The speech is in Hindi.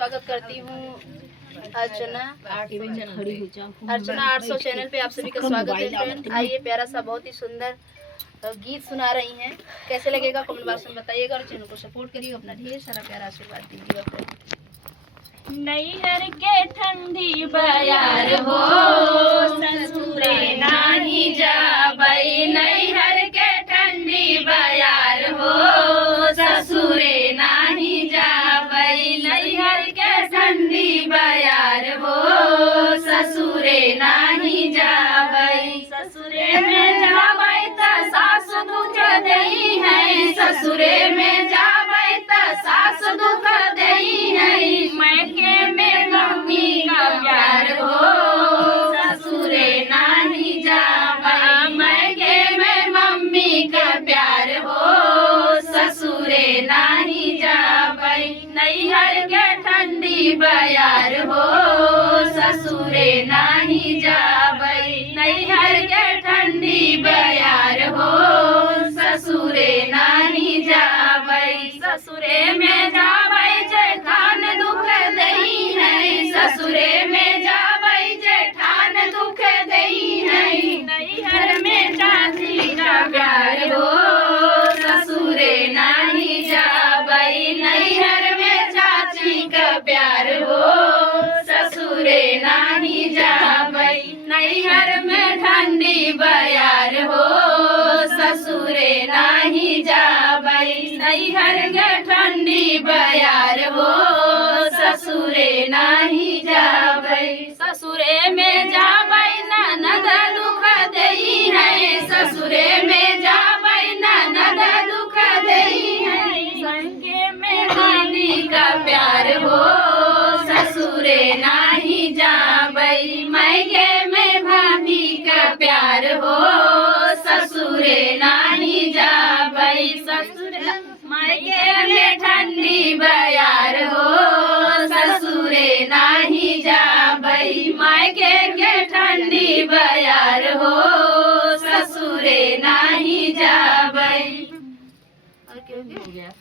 स्वागत करती हूँ अर्चना 800 चैनल पे आप सभी का स्वागत है फ्रेंड। आइए प्यारा सा बहुत ही सुंदर गीत सुना रही हैं, कैसे लगेगा कमेंट बॉक्स में बताइएगा और चैनल को सपोर्ट करिएगा, अपना ढेर सारा प्यारा आशीर्वाद दीजिएगा फ्रेंड। नैहर के ठंडी बयार हो ससुरे नाही जाबई, नैहर के ठंडी बयार हो ससुरे नाही जाबई, नैहर के ठंडी बयार हो ससुरे नाही जाबई, ससुरे में जाबई त सास दुख देई है, ससुरे में जाबई त सास दुख देई है, मैके में मम्मी का प्यार हो ससुरे नाही जाबई, मैके में मम्मी का प्यार हो ससुरे नाही जाबई, नैहर के ठंडी बयार हो ससुरे नाही जाबई, नैहर के ठंडी बयार हो ससुरे नाही जाबई, ससुरे में जाबई जेठान दुख देई है, ससुरे में जाबई जेठान दुख देई है, नैहर में चाची का प्यार हो ससुरे नाही जाबई, नैहर में चाची का प्यार हो ससुरे नाही जाबई, नैहर में ठंडी बयार हो ससुरे नाही जाबई, नैहर के ठंडी बयार हो ससुरे नाही जाबई, ससुरे में जाबई ननद दुख देई है, ससुरे में जाबई ननद दुख देई है, संगे में दीदी का प्यार हो ससुरे नाही जाबई, मैके में भाभी का प्यार हो ससुरे नाही जाबई, ससुरे मैके में ठंडी बयार हो ससुरे नाही जाबई, मैके के ठंडी बयार हो ससुरे नाही जाबई। और क्या हो गया?